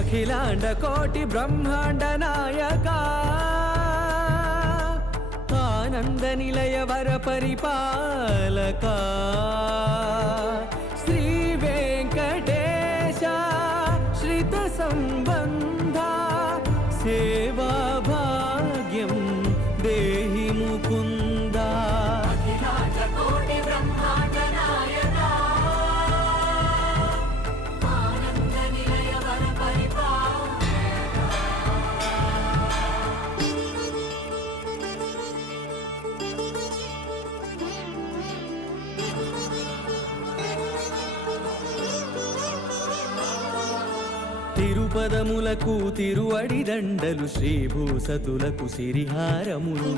అఖిలాండ కోటి బ్రహ్మాండ నాయకా ఆనంద నిలయ వర పరిపాలకా శ్రీ వెంకటేశ శ్రిత సంబంధ సేవా భాగ్యం దేహి ముకుందా తిరుపదములకు తిరువడి దండలు శ్రీభూసతులకు సిరిహారములు